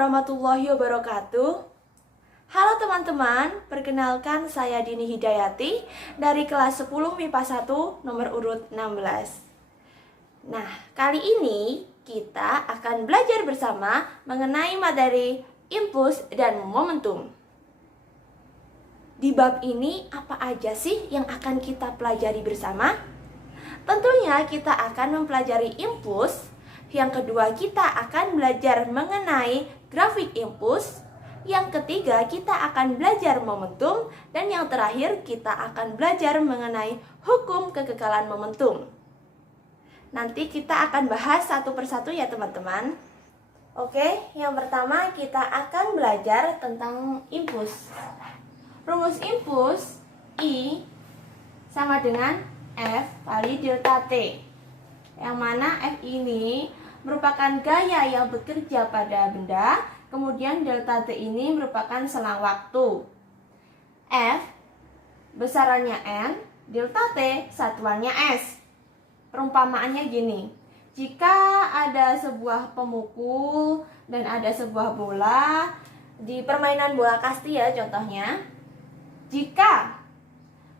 warahmatullahi wabarakatuh. Halo teman-teman, perkenalkan saya Dini Hidayati dari kelas 10 MIPA 1 nomor urut 16. Nah, kali ini kita akan belajar bersama mengenai materi impuls dan momentum. Di bab ini apa aja sih yang akan kita pelajari bersama? Tentunya kita akan mempelajari impuls. Yang kedua, kita akan belajar mengenai grafik impuls. Yang ketiga, kita akan belajar momentum. Dan yang terakhir, kita akan belajar mengenai hukum kekekalan momentum. Nanti kita akan bahas satu persatu ya teman-teman. Oke, yang pertama kita akan belajar tentang impuls. Rumus impuls I sama dengan F kali delta T. Yang mana F ini merupakan gaya yang bekerja pada benda, kemudian delta T ini merupakan selang waktu. F besarannya N, delta T satuannya S. Perumpamaannya gini, jika ada sebuah pemukul dan ada sebuah bola, di permainan bola kasti ya contohnya, jika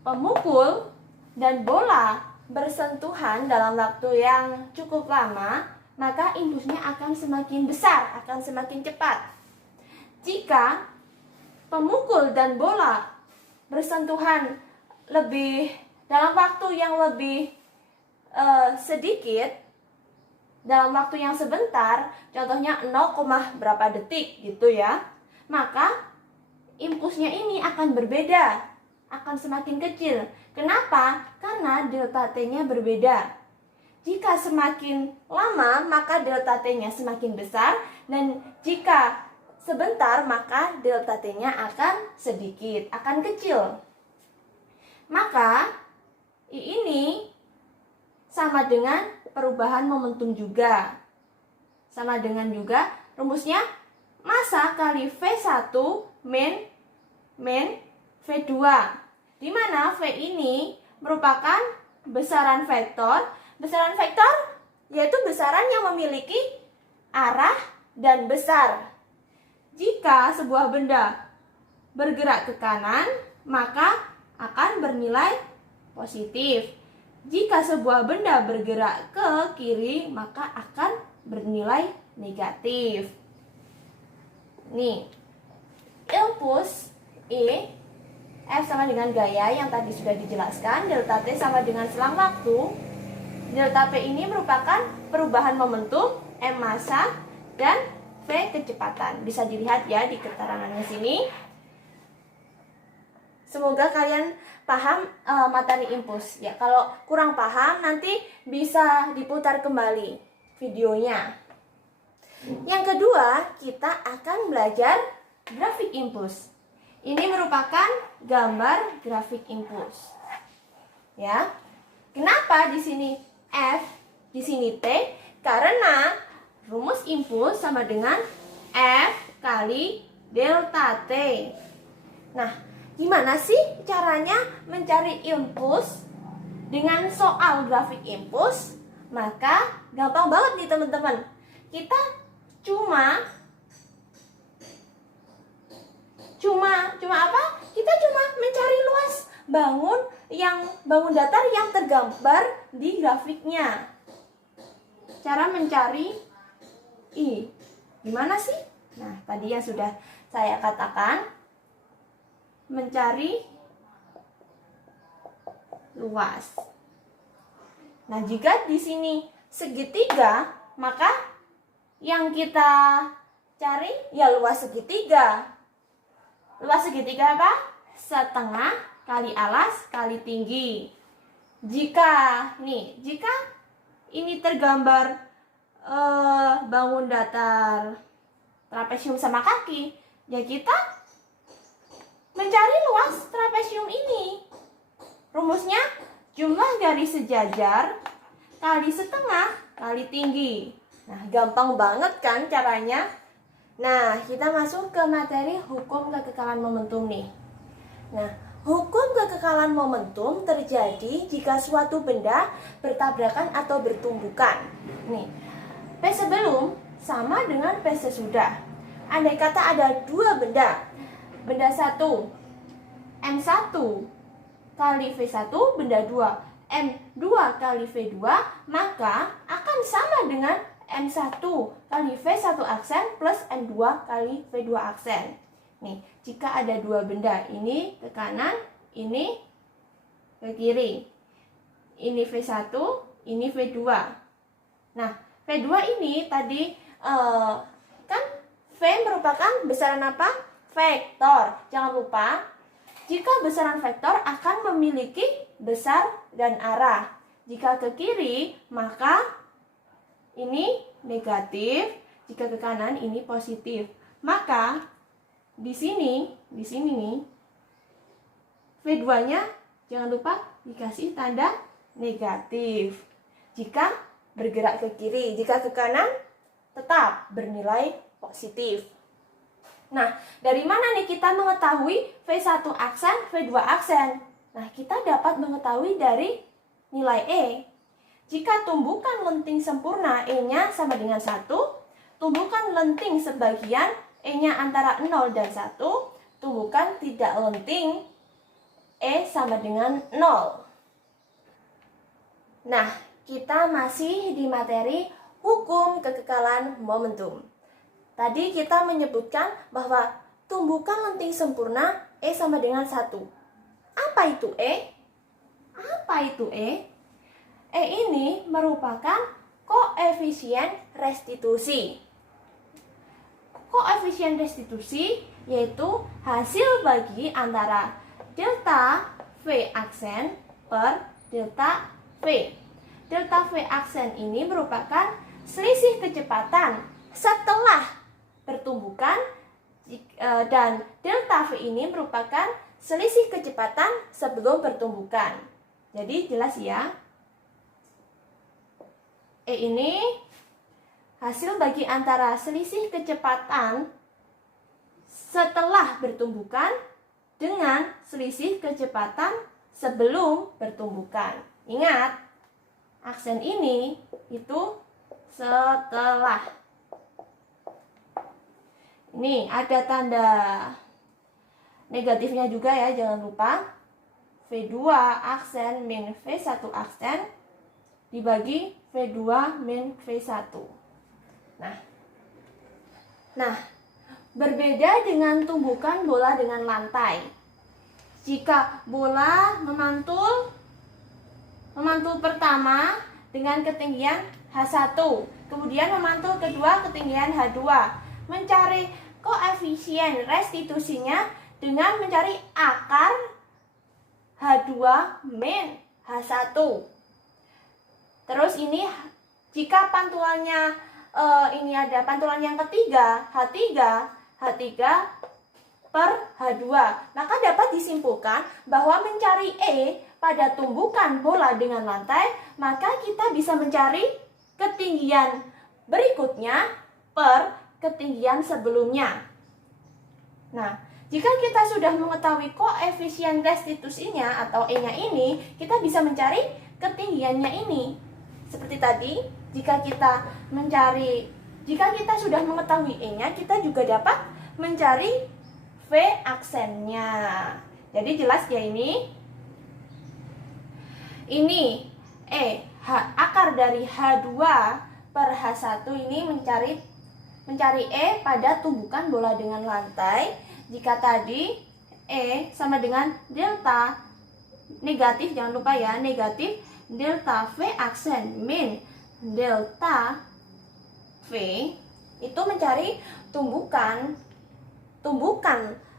pemukul dan bola bersentuhan dalam waktu yang cukup lama, maka impulsnya akan semakin besar, akan semakin cepat. Jika pemukul dan bola bersentuhan dalam waktu yang lebih sedikit, dalam waktu yang sebentar, contohnya 0, berapa detik gitu ya, maka impulsnya ini akan berbeda, akan semakin kecil. Kenapa? Karena delta T-nya berbeda. Jika semakin lama, maka delta T-nya semakin besar, dan jika sebentar, maka delta T-nya akan sedikit, akan kecil. Maka I ini sama dengan perubahan momentum juga. Sama dengan juga rumusnya massa kali V1 min V2. Di mana V ini merupakan besaran vektor. Besaran vektor yaitu besaran yang memiliki arah dan besar. Jika sebuah benda bergerak ke kanan, maka akan bernilai positif. Jika sebuah benda bergerak ke kiri, maka akan bernilai negatif. Nih, impuls I, F sama dengan gaya yang tadi sudah dijelaskan, delta T sama dengan selang waktu. Delta P ini merupakan perubahan momentum, M massa, dan V kecepatan. Bisa dilihat ya di keterangannya sini. Semoga kalian paham materi impuls. Ya, kalau kurang paham nanti bisa diputar kembali videonya. Yang kedua, kita akan belajar grafik impuls. Ini merupakan gambar grafik impuls. Ya. Kenapa di sini F, di sini T? Karena rumus impuls sama dengan F kali delta T. Nah, gimana sih caranya mencari impuls dengan soal grafik impuls? Maka gampang banget nih teman-teman. Kita cuma apa? Kita cuma mencari luas bangun datar yang tergambar di grafiknya. Cara mencari I. Gimana sih? Nah, tadi yang sudah saya katakan, mencari luas. Nah, jika di sini segitiga, maka yang kita cari ya luas segitiga. Luas segitiga apa? Setengah kali alas kali tinggi. Jika ini tergambar bangun datar trapesium sama kaki, ya kita mencari luas trapesium ini. Rumusnya jumlah garis sejajar kali setengah kali tinggi. Nah, gampang banget kan caranya? Nah, kita masuk ke materi hukum kekekalan momentum nih. Nah, hukum kekekalan momentum terjadi jika suatu benda bertabrakan atau bertumbukan. Nih, P sebelum sama dengan P sesudah. andai kata ada dua benda. Benda 1 M1 kali V1, benda 2 M2 kali V2, maka akan sama dengan M1 kali V1 aksen plus M2 kali V2 aksen. Nih, jika ada dua benda, ini ke kanan, ini ke kiri. Ini V1, ini V2. Nah, V2 ini tadi kan V merupakan besaran apa? Vektor. Jangan lupa, jika besaran vektor akan memiliki besar dan arah. Jika ke kiri, maka ini negatif. Jika ke kanan, ini positif. Maka di sini nih, V2-nya jangan lupa dikasih tanda negatif. Jika bergerak ke kiri, jika ke kanan tetap bernilai positif. Nah, dari mana nih kita mengetahui V1 aksen, V2 aksen? Nah, kita dapat mengetahui dari nilai E. Jika tumbukan lenting sempurna E-nya sama dengan 1, tumbukan lenting sebagian E-nya antara 0 dan 1, tumbukan tidak lenting E sama dengan 0. Nah, kita masih di materi hukum kekekalan momentum. Tadi kita menyebutkan bahwa tumbukan lenting sempurna E sama dengan 1. Apa itu E? Apa itu E? E ini merupakan koefisien restitusi. Koefisien restitusi yaitu hasil bagi antara delta V aksen per delta V. Delta V aksen ini merupakan selisih kecepatan setelah pertumbukan, dan delta V ini merupakan selisih kecepatan sebelum pertumbukan. Jadi jelas ya. E ini hasil bagi antara selisih kecepatan setelah pertumbukan dengan selisih kecepatan sebelum pertumbukan. Ingat, aksen ini itu setelah. Ini ada tanda negatifnya juga ya, jangan lupa. V2 aksen min V1 aksen dibagi V2 min V1. Nah, berbeda dengan tumbukan bola dengan lantai. Jika bola memantul pertama dengan ketinggian H1, kemudian memantul kedua ketinggian H2. Mencari koefisien restitusinya dengan mencari akar H2 min H1. Terus ini jika pantulannya ini ada pantulan yang ketiga, H3 per H2, maka dapat disimpulkan bahwa mencari E pada tumbukan bola dengan lantai, maka kita bisa mencari ketinggian berikutnya per ketinggian sebelumnya. Nah, jika kita sudah mengetahui koefisien restitusinya atau E-nya ini, kita bisa mencari ketinggiannya ini. Seperti tadi, jika kita sudah mengetahui E-nya, kita juga dapat mencari V aksennya. Jadi jelas ya ini. Ini akar dari H2 per H1 ini mencari E pada tumbukan bola dengan lantai. Jika tadi E sama dengan delta negatif, jangan lupa ya, negatif delta V aksen min delta V, itu mencari tumbukan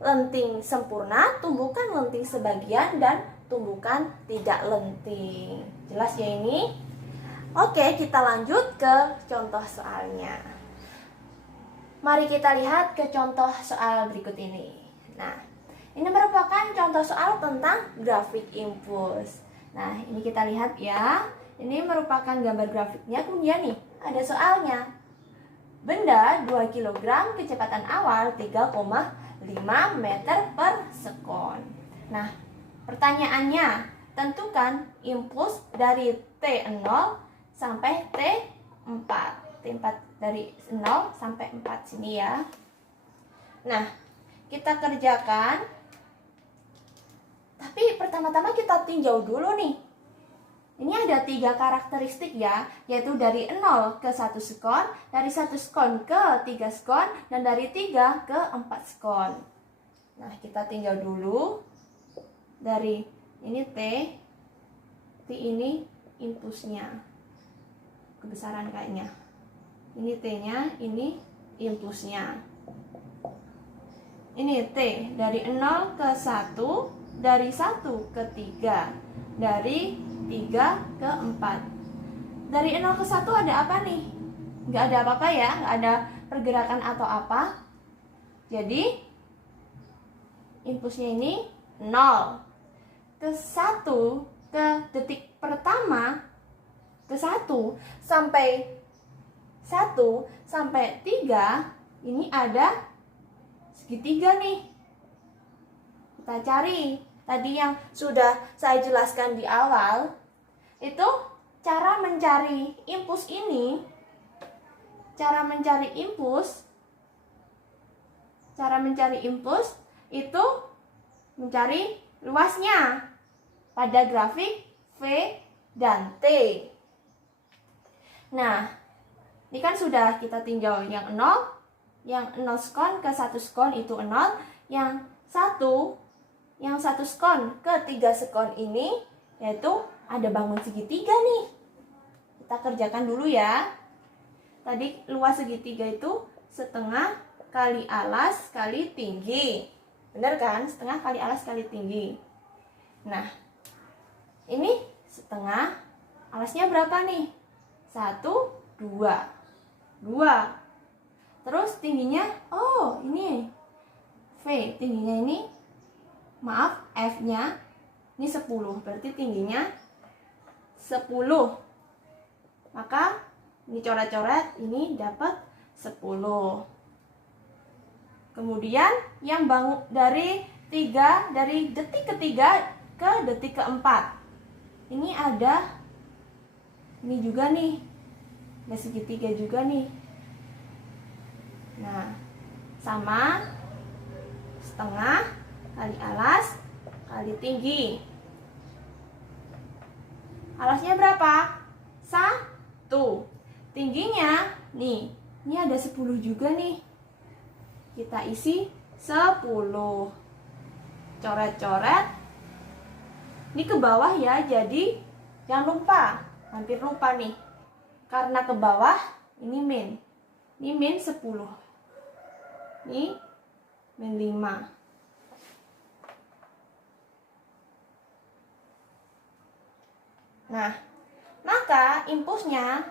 lenting sempurna, tumbukan lenting sebagian, dan tumbukan tidak lenting. Jelas ya ini? Oke, kita lanjut ke contoh soalnya. Mari kita lihat ke contoh soal berikut ini. Nah, ini merupakan contoh soal tentang grafik impuls. Nah, ini kita lihat ya. Ini merupakan gambar grafiknya, kemudian nih ada soalnya. Benda 2 kg, kecepatan awal 3,5 meter per sekon. Nah, pertanyaannya, tentukan impuls dari T0 sampai T4. T4 dari 0 sampai 4 sini ya. Nah, kita kerjakan. Tapi pertama-tama kita tinjau dulu nih. Ini ada 3 karakteristik ya, yaitu dari 0 ke 1 skon, dari 1 skon ke 3 skon, dan dari 3 ke 4 skon. Nah, kita tinjau dulu. Dari ini T ini impulsnya. Kebesaran kayaknya. Ini T-nya, ini impulsnya. Ini T dari 0 ke 1, dari 1 ke 3, dari 3 ke 4. Dari 0 ke 1 ada apa nih? Nggak ada apa-apa ya, nggak ada pergerakan atau apa. Jadi impulsnya ini 0. Ke 1, ke detik pertama, ke 1 sampai 3, ini ada segitiga nih. Kita cari. Tadi yang sudah saya jelaskan di awal, itu cara mencari impuls ini. Cara mencari impuls itu mencari luasnya pada grafik V dan T. Nah, ini kan sudah kita tinjau yang 0, yang 0 skon ke 1 skon itu 0, yang 1 skon ke 3 skon ini, yaitu ada bangun segitiga nih. Kita kerjakan dulu ya. Tadi luas segitiga itu setengah kali alas kali tinggi. Benar kan? Setengah kali alas kali tinggi. Nah, ini setengah, alasnya berapa nih? 1, 2. Terus tingginya, oh ini V, tingginya ini, maaf, F-nya ini 10, berarti tingginya 10. Maka ini coret-coret, ini dapat 10. Kemudian yang bangun dari detik ketiga ke detik keempat, ini ada, ini juga nih, ada segitiga juga nih. Nah, sama setengah kali alas kali tinggi. Alasnya berapa? 1. Tingginya nih, ini ada 10 juga nih. Kita isi 10. Coret-coret. Ini ke bawah ya, jadi jangan lupa, hampir lupa nih. Karena ke bawah ini min. Ini min 10. Ini min 5. Nah, maka impulsnya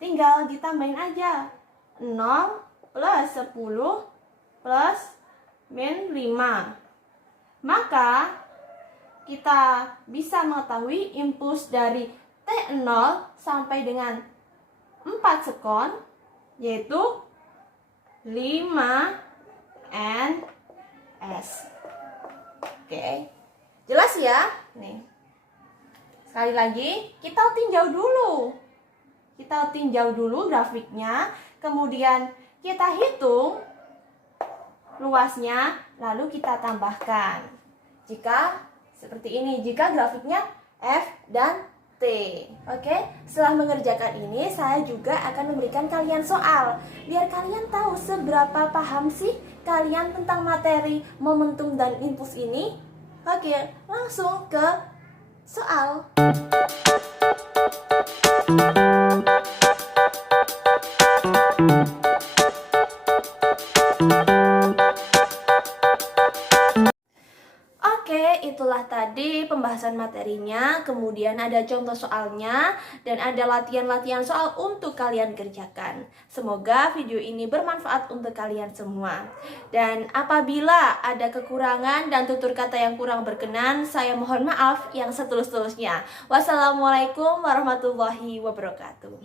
tinggal ditambahin aja. 0 plus 10 plus min 5. Maka kita bisa mengetahui impuls dari T0 sampai dengan 4 skon, yaitu 5 ns. Oke. Jelas ya? Nih. Sekali lagi, kita tinjau dulu grafiknya, kemudian kita hitung luasnya, lalu kita tambahkan. Jika seperti ini, jika grafiknya F dan T. Oke, setelah mengerjakan ini, saya juga akan memberikan kalian soal, biar kalian tahu seberapa paham sih kalian tentang materi momentum dan impuls ini. Oke, langsung ke soal. Oke, itulah tadi pembahasan materinya, kemudian ada contoh soalnya, dan ada latihan-latihan soal untuk kalian kerjakan. Semoga video ini bermanfaat untuk kalian semua. Dan apabila ada kekurangan dan tutur kata yang kurang berkenan, saya mohon maaf yang setulus-tulusnya. Wassalamualaikum warahmatullahi wabarakatuh.